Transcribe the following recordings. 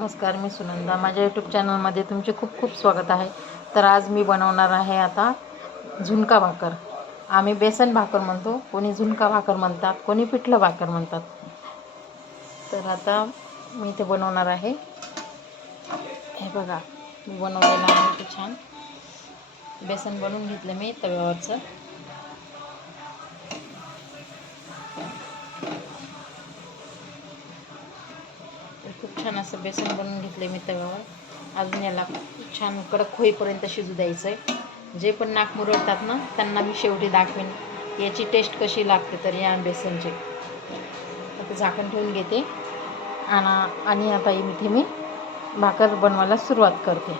नमस्कार मी सुनंदा. माझ्या यूट्यूब चॅनलमध्ये तुमचे खूप खूप स्वागत आहे. तर आज मी बनवणार आहे आता झुणका भाकर. आम्ही बेसन भाकर म्हणतो. कोणी झुणका भाकर म्हणतात कोणी पिठलं भाकर म्हणतात. तर आता मी इथे बनवणार आहे. हे बघा मी बनवलेलं आहे ते छान. बेसन बनवून घेतलं मी तव्यावरचं. छान असं बेसन बनवून घेतलं मी तव्यावर. अजून याला छान कडक होईपर्यंत शिजू द्यायचं आहे जे पण नाक मुरडतात ना त्यांना मी शेवटी दाखवेन. याची टेस्ट कशी लागते तर या बेसनची. आता झाकण ठेवून घेते. आणि आणि आता इथे मी भाकर बनवायला सुरुवात करते.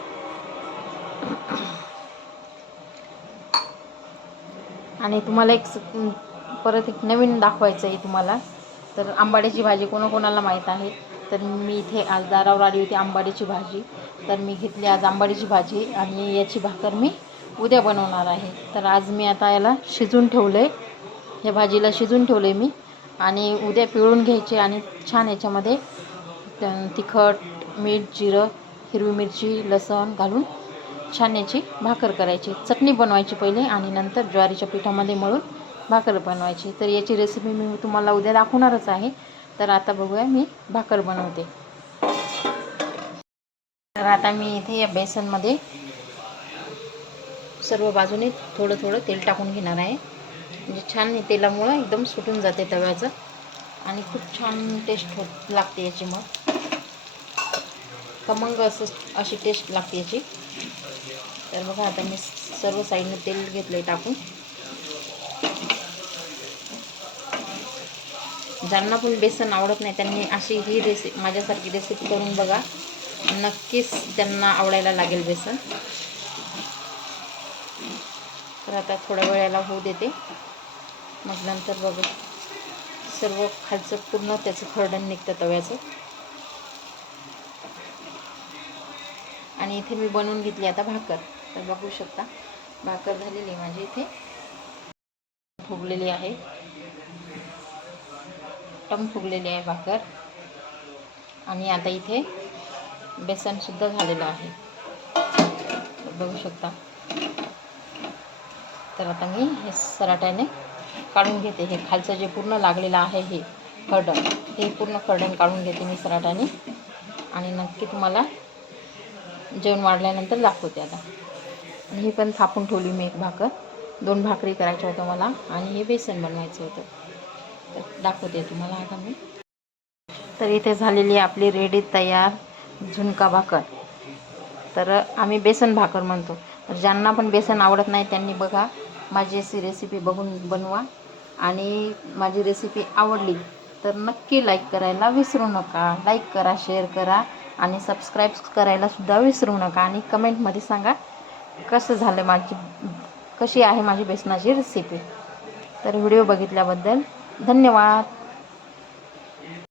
आणि तुम्हाला एक परत एक नवीन दाखवायचं आहे तुम्हाला. तर आंबाड्याची भाजी कोणाकोणाला माहीत आहे? तर मी इथे आज दारावर आली होती आंबाडीची भाजी. तर मी घेतली आज आंबाडीची भाजी आणि याची भाकर मी उद्या बनवणार आहे. तर आज मी आता याला शिजून ठेवलं आहे ह्या भाजीला शिजून ठेवलं आहे मी आणि उद्या पिळून घ्यायचे आणि छान याच्यामध्ये तिखट मीठ जिरं हिरवी मिरची लसण घालून छान याची भाकर करायची. चटणी बनवायची पहिले आणि नंतर ज्वारीच्या पिठामध्ये मळून भाकर बनवायची. तर याची रेसिपी मी तुम्हाला उद्या दाखवणारच आहे. तर आता बघूया मी भाकर बनवते. तर आता मी इथे या बेसनमध्ये सर्व बाजूने थोडं थोडं तेल टाकून घेणार आहे. म्हणजे छान तेलामुळं एकदम सुटून जाते तव्याचं. आणि खूप छान टेस्ट होत लागते याची मग. खमंग असं अशी टेस्ट लागते याची. तर बघा आता मी सर्व साईडने तेल घेतलं आहे टाकून. ज्यांना पण बेसन आवडत नाही त्यांनी अशी ही रेसिपी माझ्यासारखी रेसिपी करून बघा. नक्कीच त्यांना आवडायला लागेल बेसन. तर आता थोड्या वेळाला होऊ देते. मग नंतर बघू. सर्व खालचं पूर्ण त्याचं खरडण निघतं तव्याचं. आणि इथे मी बनवून घेतली आता भाकर. तर बघू शकता. भाकर झालेली आहे माझी इथे. फुगलेली आहे. टम फुगलेली आहे भाकर. आणि आता इथे बेसनसुद्धा झालेलं आहे. बघू शकता. तर आता मी हे सराट्याने काढून घेते. हे खालचं जे पूर्ण लागलेलं आहे हे खरडण हे पूर्ण खरडण काढून घेते मी सराट्याने. आणि नक्की तुम्हाला जेवण वाढल्यानंतर दाखवते आता. आणि पण थापून ठेवली मी एक भाकर. दोन भाकरी करायच्या होत्या मला. आणि हे बेसन बनवायचं होतं. दाखवते तुम्हाला आता मी. तर इथे झालेली आपली रेडी तयार झुणका भाकर. तर आम्ही बेसन भाकर म्हणतो. तर ज्यांना पण बेसन आवडत नाही त्यांनी बघा माझी अशी रेसिपी बघून बनवा. आणि माझी रेसिपी आवडली तर नक्की लाईक करायला विसरू नका. लाईक करा शेअर करा आणि सबस्क्राईब करायला सुद्धा विसरू नका. आणि कमेंटमध्ये सांगा कसं झालं माझी कशी आहे माझी बेसनाची रेसिपी तर व्हिडिओ बघितल्याबद्दल धन्यवाद.